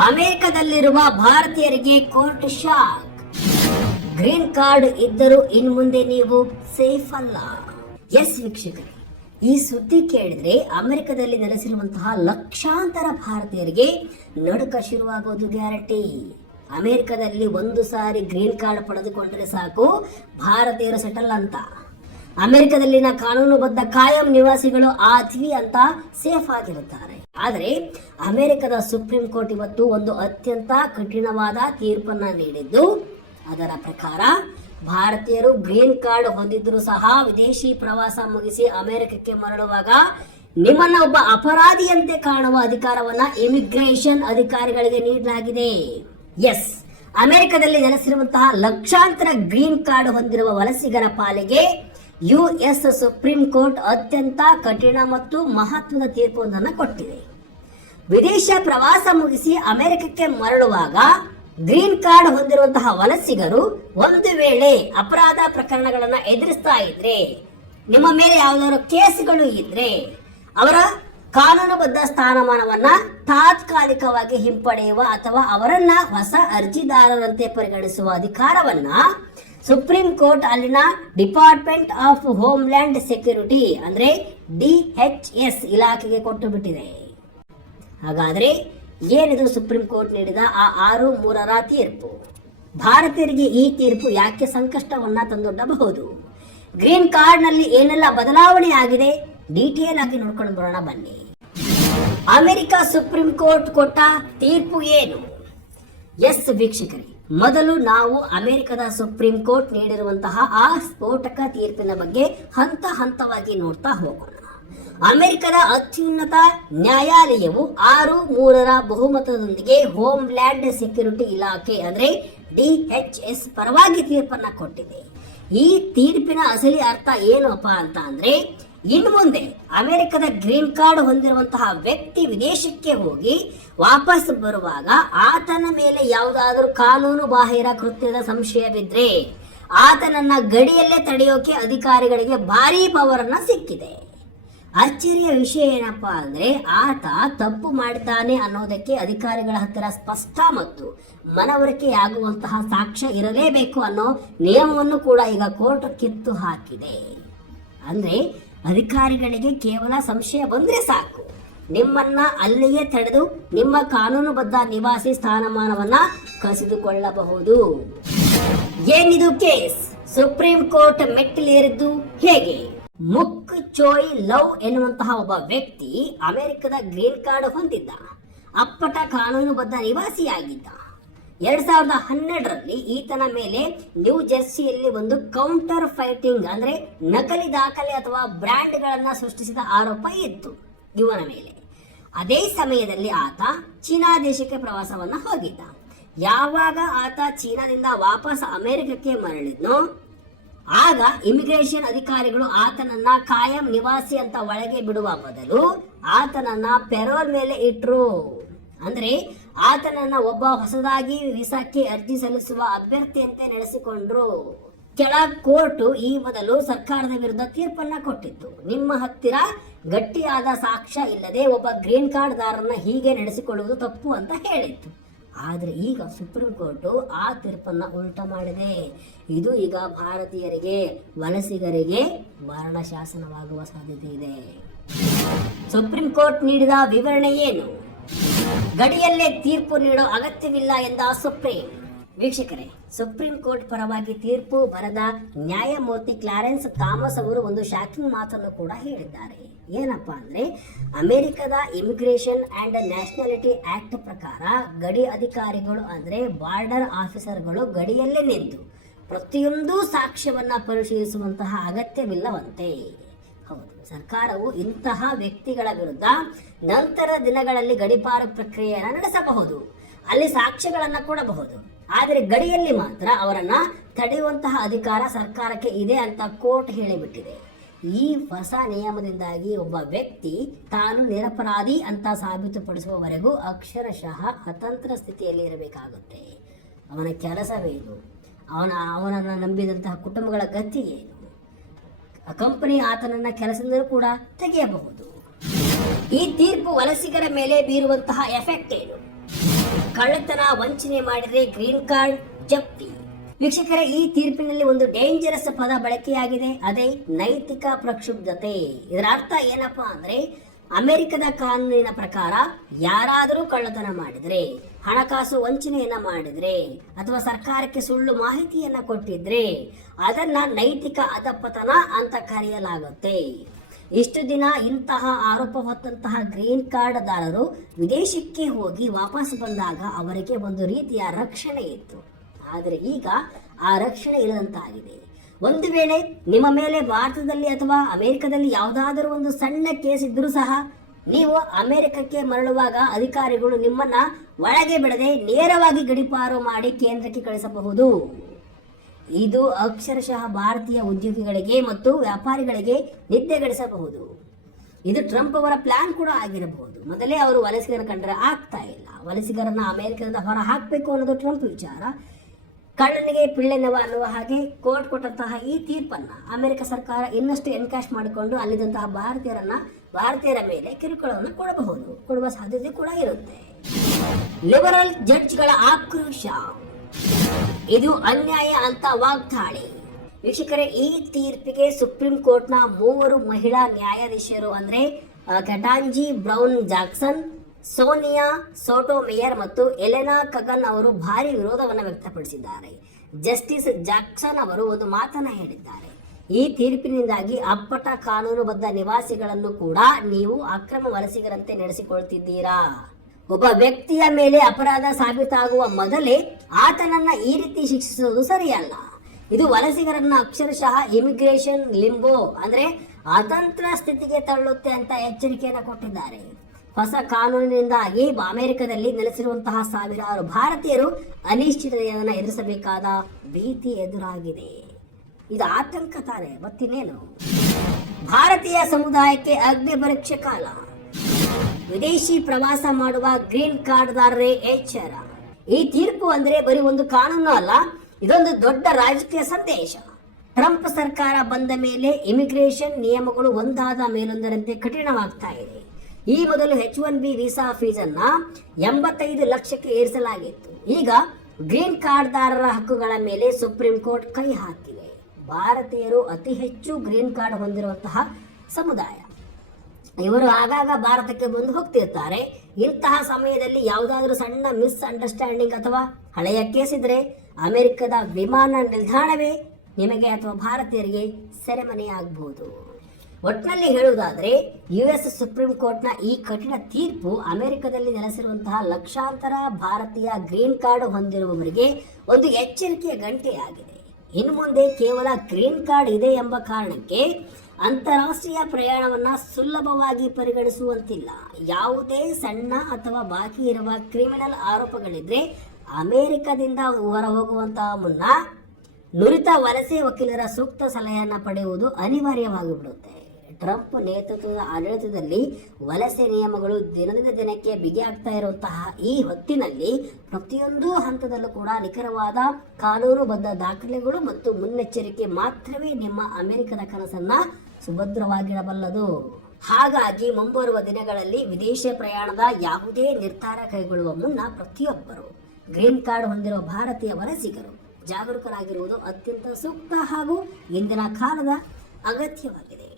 ಅಮೆರಿಕದಲ್ಲಿರುವ ಭಾರತೀಯರಿಗೆ court shock. Green card ಇದ್ದರೂ ಇನ್ಮುಂದೆ ನೀವು ಸೇಫ್ ಅಲ್ಲ. ಎಸ್ ವೀಕ್ಷಕರೇ, ಈ ಸುದ್ದಿ ಕೇಳಿದ್ರೆ ಅಮೆರಿಕದಲ್ಲಿ ನೆಲೆಸಿರುವಂತಹ ಲಕ್ಷಾಂತರ ಭಾರತೀಯರಿಗೆ ನಡುಕ ಶುರುವಾಗೋದು ಗ್ಯಾರಂಟಿ. ಅಮೆರಿಕದಲ್ಲಿ ಒಂದು ಸಾರಿ ಗ್ರೀನ್ ಕಾರ್ಡ್ ಪಡೆದುಕೊಂಡ್ರೆ ಸಾಕು, ಭಾರತೀಯರು ಸೆಟಲ್ ಅಂತ. ಅಮೆರಿಕದಲ್ಲಿನ ಕಾನೂನುಬದ್ಧ ಕಾಯಂ ನಿವಾಸಿಗಳು ಆದ್ವಿ ಅಂತ ಸೇಫ್ ಆಗಿರುತ್ತಾರೆ. ಆದರೆ ಅಮೆರಿಕದ ಸುಪ್ರೀಂ ಕೋರ್ಟ್ ಇವತ್ತು ಒಂದು ಅತ್ಯಂತ ಕಠಿಣವಾದ ತೀರ್ಪನ್ನ ನೀಡಿದ್ದು, ಅದರ ಪ್ರಕಾರ ಭಾರತೀಯರು ಗ್ರೀನ್ ಕಾರ್ಡ್ ಹೊಂದಿದ್ರು ಸಹ ವಿದೇಶಿ ಪ್ರವಾಸ ಮುಗಿಸಿ ಅಮೆರಿಕಕ್ಕೆ ಮರಳುವಾಗ ನಿಮ್ಮನ್ನ ಒಬ್ಬ ಅಪರಾಧಿಯಂತೆ ಕಾಣುವ ಅಧಿಕಾರವನ್ನ ಇಮಿಗ್ರೇಷನ್ ಅಧಿಕಾರಿಗಳಿಗೆ ನೀಡಲಾಗಿದೆ. ಎಸ್, ಅಮೆರಿಕದಲ್ಲಿ ನೆಲೆಸಿರುವಂತಹ ಲಕ್ಷಾಂತರ ಗ್ರೀನ್ ಕಾರ್ಡ್ ಹೊಂದಿರುವ ವಲಸಿಗರ ಪಾಲಿಗೆ ಯುಎಸ್ ಸುಪ್ರೀಂ ಕೋರ್ಟ್ ಅತ್ಯಂತ ಕಠಿಣ ಮತ್ತು ಮಹತ್ವದ ತೀರ್ಪೊಂದನ್ನು ಕೊಟ್ಟಿದೆ. ವಿದೇಶ ಪ್ರವಾಸ ಮುಗಿಸಿ ಅಮೆರಿಕಕ್ಕೆ ಮರಳುವಾಗ ಗ್ರೀನ್ ಕಾರ್ಡ್ ಹೊಂದಿರುವಂತಹ ವಲಸಿಗರು ಒಂದು ವೇಳೆ ಅಪರಾಧ ಪ್ರಕರಣಗಳನ್ನ ಎದುರಿಸ್ತಾ ಇದ್ರೆ, ನಿಮ್ಮ ಮೇಲೆ ಯಾವುದಾದ್ರು ಕೇಸ್ಗಳು ಇದ್ರೆ, ಅವರ ಕಾನೂನುಬದ್ಧ ಸ್ಥಾನಮಾನವನ್ನ ತಾತ್ಕಾಲಿಕವಾಗಿ ಹಿಂಪಡೆಯುವ ಅಥವಾ ಅವರನ್ನ ಹೊಸ ಅರ್ಜಿದಾರರಂತೆ ಪರಿಗಣಿಸುವ ಅಧಿಕಾರವನ್ನ ಸುಪ್ರೀಂ ಕೋರ್ಟ್ ಅಲ್ಲಿನ ಡಿಪಾರ್ಟ್ಮೆಂಟ್ ಆಫ್ ಹೋಮ್ಲ್ಯಾಂಡ್ ಸೆಕ್ಯೂರಿಟಿ ಅಂದ್ರೆ DHS ಇಲಾಖೆಗೆ ಕೊಟ್ಟು ಬಿಟ್ಟಿದೆ. ಹಾಗಾದ್ರೆ ಏನಿದು ಸುಪ್ರೀಂ ಕೋರ್ಟ್ ನೀಡಿದ ಆ 6-3ರ ತೀರ್ಪು? ಭಾರತೀಯರಿಗೆ ಈ ತೀರ್ಪು ಯಾಕೆ ಸಂಕಷ್ಟವನ್ನ ತಂದೊಡ್ಡಬಹುದು? ಗ್ರೀನ್ ಕಾರ್ಡ್ ನಲ್ಲಿ ಏನೆಲ್ಲ ಬದಲಾವಣೆ ಆಗಿದೆ, ಡೀಟೇಲ್ ಆಗಿ ನೋಡ್ಕೊಂಡು ಬರೋಣ ಬನ್ನಿ. ಅಮೆರಿಕ ಸುಪ್ರೀಂ ಕೋರ್ಟ್ ಕೊಟ್ಟ ತೀರ್ಪು ಏನು? ಎಸ್ ವೀಕ್ಷಕರೇ, ಮೊದಲು ನಾವು ಅಮೆರಿಕದ ಸುಪ್ರೀಂ ಕೋರ್ಟ್ ನೀಡಿರುವಂತಹ ಆ ಸ್ಫೋಟಕ ತೀರ್ಪಿನ ಬಗ್ಗೆ ಹಂತ ಹಂತವಾಗಿ ನೋಡ್ತಾ ಹೋಗೋಣ. ಅಮೆರಿಕದ ಅತ್ಯುನ್ನತ ನ್ಯಾಯಾಲಯವು 6-3ರ ಬಹುಮತದೊಂದಿಗೆ ಹೋಮ್ಲ್ಯಾಂಡ್ ಸೆಕ್ಯೂರಿಟಿ ಇಲಾಖೆ ಅಂದ್ರೆ DHS ಪರವಾಗಿ ತೀರ್ಪನ್ನ ಕೊಟ್ಟಿದೆ. ಈ ತೀರ್ಪಿನ ಅಸಲಿ ಅರ್ಥ ಏನಪ್ಪ ಅಂತ ಅಂದ್ರೆ, ಇನ್ನು ಮುಂದೆ ಅಮೆರಿಕದ ಗ್ರೀನ್ ಕಾರ್ಡ್ ಹೊಂದಿರುವಂತಹ ವ್ಯಕ್ತಿ ವಿದೇಶಕ್ಕೆ ಹೋಗಿ ವಾಪಸ್ ಬರುವಾಗ ಆತನ ಮೇಲೆ ಯಾವುದಾದ್ರೂ ಕಾನೂನು ಬಾಹಿರ ಕೃತ್ಯದ ಸಂಶಯವಿದ್ರೆ ಆತನನ್ನ ಗಡಿಯಲ್ಲೇ ತಡೆಯೋಕೆ ಅಧಿಕಾರಿಗಳಿಗೆ ಭಾರೀ ಪವರ್ ಅನ್ನ ಸಿಕ್ಕಿದೆ. ಅಚ್ಚರಿಯ ವಿಷಯ ಏನಪ್ಪಾ ಅಂದ್ರೆ, ಆತ ತಪ್ಪು ಮಾಡಿದ್ದಾನೆ ಅನ್ನೋದಕ್ಕೆ ಅಧಿಕಾರಿಗಳ ಹತ್ತಿರ ಸ್ಪಷ್ಟ ಮತ್ತು ಮನವರಿಕೆಯಾಗುವಂತಹ ಸಾಕ್ಷ್ಯ ಇರಲೇಬೇಕು ಅನ್ನೋ ನಿಯಮವನ್ನು ಕೂಡ ಈಗ ಕೋರ್ಟ್ ಕಿತ್ತು ಹಾಕಿದೆ. ಅಂದ್ರೆ ಅಧಿಕಾರಿಗಳಿಗೆ ಕೇವಲ ಸಂಶಯ ಬಂದ್ರೆ ಸಾಕು, ನಿಮ್ಮನ್ನ ಅಲ್ಲಿಯೇ ತಡೆದು ನಿಮ್ಮ ಕಾನೂನುಬದ್ಧ ನಿವಾಸಿ ಸ್ಥಾನಮಾನವನ್ನ ಕಸಿದುಕೊಳ್ಳಬಹುದು. ಏನಿದು ಕೇಸ್? ಸುಪ್ರೀಂ ಕೋರ್ಟ್ ಮೆಟ್ಟಿಲೇರಿದ್ದು ಹೇಗೆ? ಮುಕ್ ಚೋಯ್ ಲವ್ ಎನ್ನುವಂತಹ ಒಬ್ಬ ವ್ಯಕ್ತಿ ಅಮೆರಿಕದ ಗ್ರೀನ್ ಕಾರ್ಡ್ ಹೊಂದಿದ್ದ, ಅಪ್ಪಟ ಕಾನೂನುಬದ್ಧ ನಿವಾಸಿಯಾಗಿದ್ದ. 2012ರಲ್ಲಿ ಈತನ ಮೇಲೆ ನ್ಯೂ ಜೆರ್ಸಿಯಲ್ಲಿ ಒಂದು ಕೌಂಟರ್ ಫೈಟಿಂಗ್ ಅಂದ್ರೆ ನಕಲಿ ದಾಖಲೆ ಅಥವಾ ಬ್ರ್ಯಾಂಡ್ಗಳನ್ನ ಸೃಷ್ಟಿಸಿದ ಆರೋಪ ಇತ್ತು ಇವನ ಮೇಲೆ. ಅದೇ ಸಮಯದಲ್ಲಿ ಆತ ಚೀನಾ ದೇಶಕ್ಕೆ ಪ್ರವಾಸವನ್ನ ಹೋಗಿದ್ದ. ಯಾವಾಗ ಆತ ಚೀನಾದಿಂದ ವಾಪಸ್ ಅಮೆರಿಕಕ್ಕೆ ಮರಳಿದ್ನೋ ಆಗ ಇಮಿಗ್ರೇಷನ್ ಅಧಿಕಾರಿಗಳು ಆತನನ್ನ ಕಾಯಂ ನಿವಾಸಿ ಅಂತ ಒಳಗೆ ಬಿಡುವ ಬದಲು ಆತನನ್ನ ಪೆರೋಲ್ ಮೇಲೆ ಇಟ್ರು. ಅಂದ್ರೆ ಆತನನ್ನ ಒಬ್ಬ ಹೊಸದಾಗಿ ವೀಸಾಕ್ಕೆ ಅರ್ಜಿ ಸಲ್ಲಿಸುವ ಅಭ್ಯರ್ಥಿಯಂತೆ ನಡೆಸಿಕೊಂಡ್ರು. ಕೆಳ ಕೋರ್ಟ್ ಈ ಮೊದಲು ಸರ್ಕಾರದ ವಿರುದ್ಧ ತೀರ್ಪನ್ನ ಕೊಟ್ಟಿತ್ತು. ನಿಮ್ಮ ಹತ್ತಿರ ಗಟ್ಟಿಯಾದ ಸಾಕ್ಷ್ಯ ಇಲ್ಲದೆ ಒಬ್ಬ ಗ್ರೀನ್ ಕಾರ್ಡ್ ದಾರನ್ನ ಹೀಗೆ ನಡೆಸಿಕೊಳ್ಳುವುದು ತಪ್ಪು ಅಂತ ಹೇಳಿತ್ತು. ಆದ್ರೆ ಈಗ ಸುಪ್ರೀಂ ಕೋರ್ಟ್ ಆ ತೀರ್ಪನ್ನ ಉಲ್ಟ ಮಾಡಿದೆ. ಇದು ಈಗ ಭಾರತೀಯರಿಗೆ, ವಲಸಿಗರಿಗೆ ಮರಣ ಶಾಸನವಾಗುವ ಸಾಧ್ಯತೆ ಇದೆ. ಸುಪ್ರೀಂ ಕೋರ್ಟ್ ನೀಡಿದ ವಿವರಣೆ ಏನು? ಗಡಿಯಲ್ಲೇ ತೀರ್ಪು ನೀಡೋ ಅಗತ್ಯವಿಲ್ಲ ಎಂದ ಸುಪ್ರೀಂ. ವೀಕ್ಷಕರೇ, ಸುಪ್ರೀಂ ಕೋರ್ಟ್ ಪರವಾಗಿ ತೀರ್ಪು ಬರೆದ ನ್ಯಾಯಮೂರ್ತಿ ಕ್ಲಾರೆನ್ಸ್ ಥಾಮಸ್ ಅವರು ಒಂದು ಶಾಕಿಂಗ್ ಮಾತನ್ನು ಕೂಡ ಹೇಳಿದ್ದಾರೆ. ಏನಪ್ಪಾ ಅಂದ್ರೆ, ಅಮೆರಿಕದ ಇಮಿಗ್ರೇಷನ್ ಅಂಡ್ ನ್ಯಾಷನಾಲಿಟಿ ಆಕ್ಟ್ ಪ್ರಕಾರ ಗಡಿ ಅಧಿಕಾರಿಗಳು ಅಂದ್ರೆ ಬಾರ್ಡರ್ ಆಫೀಸರ್ಗಳು ಗಡಿಯಲ್ಲೇ ನಿಂತು ಪ್ರತಿಯೊಂದು ಸಾಕ್ಷ್ಯವನ್ನ ಪರಿಶೀಲಿಸುವಂತಹ ಅಗತ್ಯವಿಲ್ಲವಂತೆ. ಹೌದು, ಸರ್ಕಾರವು ಇಂತಹ ವ್ಯಕ್ತಿಗಳ ವಿರುದ್ಧ ನಂತರ ದಿನಗಳಲ್ಲಿ ಗಡಿಪಾರು ಪ್ರಕ್ರಿಯೆಯನ್ನು ನಡೆಸಬಹುದು, ಅಲ್ಲಿ ಸಾಕ್ಷ್ಯಗಳನ್ನ ಕೊಡಬಹುದು. ಆದರೆ ಗಡಿಯಲ್ಲಿ ಮಾತ್ರ ಅವರನ್ನ ತಡೆಯುವಂತಹ ಅಧಿಕಾರ ಸರ್ಕಾರಕ್ಕೆ ಇದೆ ಅಂತ ಕೋರ್ಟ್ ಹೇಳಿಬಿಟ್ಟಿದೆ. ಈ ಹೊಸ ನಿಯಮದಿಂದಾಗಿ ಒಬ್ಬ ವ್ಯಕ್ತಿ ತಾನು ನಿರಪರಾಧಿ ಅಂತ ಸಾಬೀತುಪಡಿಸುವವರೆಗೂ ಅಕ್ಷರಶಃ ಅತಂತ್ರ ಸ್ಥಿತಿಯಲ್ಲಿ ಇರಬೇಕಾಗುತ್ತೆ. ಅವನ ಕೆಲಸವೇನು, ಅವನನ್ನು ನಂಬಿದಂತಹ ಕುಟುಂಬಗಳ ಗತಿ ಏನು, ಕಂಪನಿ ಆತನನ್ನ ಕೆಲಸದಿಂದಲೂ ಕೂಡ ತೆಗೆಯಬಹುದು. ಈ ತೀರ್ಪು ವಲಸಿಗರ ಮೇಲೆ ಬೀರುವಂತಹ ಎಫೆಕ್ಟ್ ಏನು? ಕಳ್ಳತನ ವಂಚನೆ ಮಾಡಿದ್ರೆ ಗ್ರೀನ್ ಕಾರ್ಡ್ ಜಪ್ತಿ. ವೀಕ್ಷಕರೇ, ಈ ತೀರ್ಪಿನಲ್ಲಿ ಒಂದು ಡೇಂಜರಸ್ ಪದ ಬಳಕೆಯಾಗಿದೆ, ಅದೇ ನೈತಿಕ ಪ್ರಕ್ಷುಬ್ಧತೆ. ಇದರ ಅರ್ಥ ಏನಪ್ಪಾ ಅಂದ್ರೆ, ಅಮೆರಿಕದ ಕಾನೂನಿನ ಪ್ರಕಾರ ಯಾರಾದರೂ ಕಳ್ಳತನ ಮಾಡಿದ್ರೆ, ಹಣಕಾಸು ವಂಚನೆಯನ್ನ ಮಾಡಿದ್ರೆ ಅಥವಾ ಸರ್ಕಾರಕ್ಕೆ ಸುಳ್ಳು ಮಾಹಿತಿಯನ್ನ ಕೊಟ್ಟಿದ್ರೆ ಅದನ್ನ ನೈತಿಕ ಅಧಪತನ ಅಂತ ಕರೆಯಲಾಗುತ್ತೆ. ಇಷ್ಟು ದಿನ ಇಂತಹ ಆರೋಪ ಹೊತ್ತಂತಹ ಗ್ರೀನ್ ಕಾರ್ಡ್ ದಾರರು ವಿದೇಶಕ್ಕೆ ಹೋಗಿ ವಾಪಸ್ ಬಂದಾಗ ಅವರಿಗೆ ಒಂದು ರೀತಿಯ ರಕ್ಷಣೆ ಇತ್ತು. ಆದರೆ ಈಗ ಆ ರಕ್ಷಣೆ ಇಲ್ಲದಂತಾಗಿದೆ. ಒಂದು ವೇಳೆ ನಿಮ್ಮ ಮೇಲೆ ಭಾರತದಲ್ಲಿ ಅಥವಾ ಅಮೆರಿಕದಲ್ಲಿ ಯಾವುದಾದರೂ ಒಂದು ಸಣ್ಣ ಕೇಸ್ ಇದ್ರೂ ಸಹ ನೀವು ಅಮೆರಿಕಕ್ಕೆ ಮರಳುವಾಗ ಅಧಿಕಾರಿಗಳು ನಿಮ್ಮನ್ನ ಒಳಗೆ ಬಿಡದೆ ನೇರವಾಗಿ ಗಡೀಪಾರು ಮಾಡಿ ಕೇಂದ್ರಕ್ಕೆ ಕಳಿಸಬಹುದು. ಇದು ಅಕ್ಷರಶಃ ಭಾರತೀಯ ಉದ್ಯೋಗಿಗಳಿಗೆ ಮತ್ತು ವ್ಯಾಪಾರಿಗಳಿಗೆ ನಿದ್ದೆಗೆಡಿಸಬಹುದು. ಇದು ಟ್ರಂಪ್ ಅವರ ಪ್ಲಾನ್ ಕೂಡ ಆಗಿರಬಹುದು. ಮೊದಲೇ ಅವರು ವಲಸಿಗರ ಕಂಡ್ರೆ ಆಗ್ತಾ ಇಲ್ಲ, ವಲಸಿಗರನ್ನ ಅಮೆರಿಕದಿಂದ ಹೊರ ಹಾಕಬೇಕು ಅನ್ನೋದು ಟ್ರಂಪ್ ವಿಚಾರ. ಕಳ್ಳನಿಗೆ ಪಿಳ್ಳೆನವ ಅನ್ನುವ ಹಾಗೆ ಕೋರ್ಟ್ ಕೊಟ್ಟಂತಹ ಈ ತೀರ್ಪನ್ನ ಅಮೆರಿಕ ಸರ್ಕಾರ ಇನ್ನಷ್ಟು ಎನ್ಕ್ಯಾಶ್ ಮಾಡಿಕೊಂಡು ಅಲ್ಲಿದ್ದಂತಹ ಭಾರತೀಯರ ಮೇಲೆ ಕಿರುಕುಳವನ್ನು ಕೊಡುವ ಸಾಧ್ಯತೆ ಕೂಡ ಇರುತ್ತೆ. ಲಿಬರಲ್ ಜಡ್ಜ್ಗಳ ಆಕ್ರೋಶ, ಇದು ಅನ್ಯಾಯ ಅಂತ ವಾಗ್ದಾಳಿ. ವೀಕ್ಷಕರೇ, ಈ ತೀರ್ಪಿಗೆ ಸುಪ್ರೀಂ ಕೋರ್ಟ್ನ 3 ಮಹಿಳಾ ನ್ಯಾಯಾಧೀಶರು ಅಂದ್ರೆ ಕೆಟಾಂಜಿ ಬ್ರೌನ್ ಜಾಕ್ಸನ್, ಸೋನಿಯಾ ಸೋಟೋಮೇಯರ್ ಮತ್ತು ಎಲೆನಾ ಕಗನ್ ಅವರು ಭಾರಿ ವಿರೋಧವನ್ನು ವ್ಯಕ್ತಪಡಿಸಿದ್ದಾರೆ. ಜಸ್ಟಿಸ್ ಜಾಕ್ಸನ್ ಅವರು ಒಂದು ಮಾತನ್ನ ಹೇಳಿದ್ದಾರೆ, ಈ ತೀರ್ಪಿನಿಂದಾಗಿ ಅಪ್ಪಟ ಕಾನೂನುಬದ್ಧ ನಿವಾಸಿಗಳನ್ನು ಕೂಡ ನೀವು ಅಕ್ರಮ ವಲಸಿಗರಂತೆ ನಡೆಸಿಕೊಳ್ತಿದ್ದೀರಾ. ಒಬ್ಬ ವ್ಯಕ್ತಿಯ ಮೇಲೆ ಅಪರಾಧ ಸಾಬೀತಾಗುವ ಮೊದಲೇ ಆತನನ್ನ ಈ ರೀತಿ ಶಿಕ್ಷಿಸುವುದು ಸರಿಯಲ್ಲ. ಇದು ವಲಸಿಗರನ್ನ ಅಕ್ಷರಶಃ ಇಮಿಗ್ರೇಷನ್ ಲಿಂಬೋ ಅಂದ್ರೆ ಅತಂತ್ರ ಸ್ಥಿತಿಗೆ ತಳ್ಳುತ್ತೆ ಅಂತ ಎಚ್ಚರಿಕೆಯನ್ನು ಕೊಟ್ಟಿದ್ದಾರೆ. ಹೊಸ ಕಾನೂನಿನಿಂದಾಗಿ ಅಮೆರಿಕದಲ್ಲಿ ನೆಲೆಸಿರುವಂತಹ ಸಾವಿರಾರು ಭಾರತೀಯರು ಅನಿಶ್ಚಿತತೆಯನ್ನು ಎದುರಿಸಬೇಕಾದ ಭೀತಿ ಎದುರಾಗಿದೆ. ಇದು ಆತಂಕ ತಾನೆ, ಮತ್ತಿನ್ನೇನು. ಭಾರತೀಯ ಸಮುದಾಯಕ್ಕೆ ಅಗ್ನಿ ಪರೀಕ್ಷೆ ಕಾಲ, ವಿದೇಶಿ ಪ್ರವಾಸ ಮಾಡುವ ಗ್ರೀನ್ ಕಾರ್ಡ್ ದಾರರೇ ಎಚ್ಚರ. ಈ ತೀರ್ಪು ಅಂದ್ರೆ ಬರೀ ಒಂದು ಕಾನೂನು ಅಲ್ಲ, ಇದೊಂದು ದೊಡ್ಡ ರಾಜಕೀಯ ಸಂದೇಶ. ಟ್ರಂಪ್ ಸರ್ಕಾರ ಬಂದ ಮೇಲೆ ಇಮಿಗ್ರೇಷನ್ ನಿಯಮಗಳು ಒಂದಾದ ಮೇಲೊಂದರಂತೆ ಕಠಿಣವಾಗ್ತಾ ಇದೆ. ಈ ಮೊದಲು H-1B ವೀಸಾ ಫೀಸನ್ನ 85 ಲಕ್ಷಕ್ಕೆ ಏರಿಸಲಾಗಿತ್ತು. ಈಗ ಗ್ರೀನ್ ಕಾರ್ಡ್ ದಾರರ ಹಕ್ಕುಗಳ ಮೇಲೆ ಸುಪ್ರೀಂ ಕೋರ್ಟ್ ಕೈ ಹಾಕಿದೆ. ಭಾರತೀಯರು ಅತಿ ಹೆಚ್ಚು ಗ್ರೀನ್ ಕಾರ್ಡ್ ಹೊಂದಿರುವಂತಹ ಸಮುದಾಯ. ಇವರು ಆಗಾಗ ಭಾರತಕ್ಕೆ ಬಂದು ಹೋಗ್ತಿರ್ತಾರೆ. ಇಂತಹ ಸಮಯದಲ್ಲಿ ಯಾವುದಾದ್ರೂ ಸಣ್ಣ ಮಿಸ್ಅಂಡರ್ಸ್ಟ್ಯಾಂಡಿಂಗ್ ಅಥವಾ ಹಳೆಯ ಕೇಸ್ ಇದ್ರೆ ಅಮೆರಿಕದ ವಿಮಾನ ನಿಲ್ದಾಣವೇ ನಿಮಗೆ ಅಥವಾ ಭಾರತೀಯರಿಗೆ ಸೆರೆಮನೆಯಾಗಬಹುದು. ಒಟ್ಟಿನಲ್ಲಿ ಹೇಳುವುದಾದ್ರೆ US ಸುಪ್ರೀಂ ಕೋರ್ಟ್ನ ಈ ಕಠಿಣ ತೀರ್ಪು ಅಮೆರಿಕದಲ್ಲಿ ನೆಲೆಸಿರುವಂತಹ ಲಕ್ಷಾಂತರ ಭಾರತೀಯ ಗ್ರೀನ್ ಕಾರ್ಡ್ ಹೊಂದಿರುವವರಿಗೆ ಒಂದು ಎಚ್ಚರಿಕೆಯ ಗಂಟೆಯಾಗಿದೆ. ಇನ್ನು ಮುಂದೆ ಕೇವಲ ಗ್ರೀನ್ ಕಾರ್ಡ್ ಇದೆ ಎಂಬ ಕಾರಣಕ್ಕೆ ಅಂತಾರಾಷ್ಟ್ರೀಯ ಪ್ರಯಾಣವನ್ನ ಸುಲಭವಾಗಿ ಪರಿಗಣಿಸುವಂತಿಲ್ಲ. ಯಾವುದೇ ಸಣ್ಣ ಅಥವಾ ಬಾಕಿ ಇರುವ ಕ್ರಿಮಿನಲ್ ಆರೋಪಗಳಿದ್ರೆ ಅಮೆರಿಕದಿಂದ ಹೊರ ಹೋಗುವಂತಹ ಮುನ್ನ ನುರಿತ ವಲಸೆ ವಕೀಲರ ಸೂಕ್ತ ಸಲಹೆಯನ್ನು ಪಡೆಯುವುದು ಅನಿವಾರ್ಯವಾಗಿಬಿಡುತ್ತೆ. ಟ್ರಂಪ್ ನೇತೃತ್ವದ ಆಡಳಿತದಲ್ಲಿ ವಲಸೆ ನಿಯಮಗಳು ದಿನದಿಂದ ದಿನಕ್ಕೆ ಬಿಗಿಯಾಗ್ತಾ ಇರುವಂತಹ ಈ ಹೊತ್ತಿನಲ್ಲಿ ಪ್ರತಿಯೊಂದು ಹಂತದಲ್ಲೂ ಕೂಡ ನಿಖರವಾದ ಕಾನೂನುಬದ್ಧ ದಾಖಲೆಗಳು ಮತ್ತು ಮುನ್ನೆಚ್ಚರಿಕೆ ಮಾತ್ರವೇ ನಿಮ್ಮ ಅಮೆರಿಕದ ಕನಸನ್ನ ಸುಭದ್ರವಾಗಿಡಬಲ್ಲದು. ಹಾಗಾಗಿ ಮುಂಬರುವ ದಿನಗಳಲ್ಲಿ ವಿದೇಶ ಪ್ರಯಾಣದ ಯಾವುದೇ ನಿರ್ಧಾರ ಕೈಗೊಳ್ಳುವ ಮುನ್ನ ಪ್ರತಿಯೊಬ್ಬರು ಗ್ರೀನ್ ಕಾರ್ಡ್ ಹೊಂದಿರುವ ಭಾರತೀಯ ವಲಸಿಗರು ಜಾಗರೂಕರಾಗಿರುವುದು ಅತ್ಯಂತ ಸೂಕ್ತ ಹಾಗೂ ಇಂದಿನ ಕಾಲದ ಅಗತ್ಯವಾಗಿದೆ.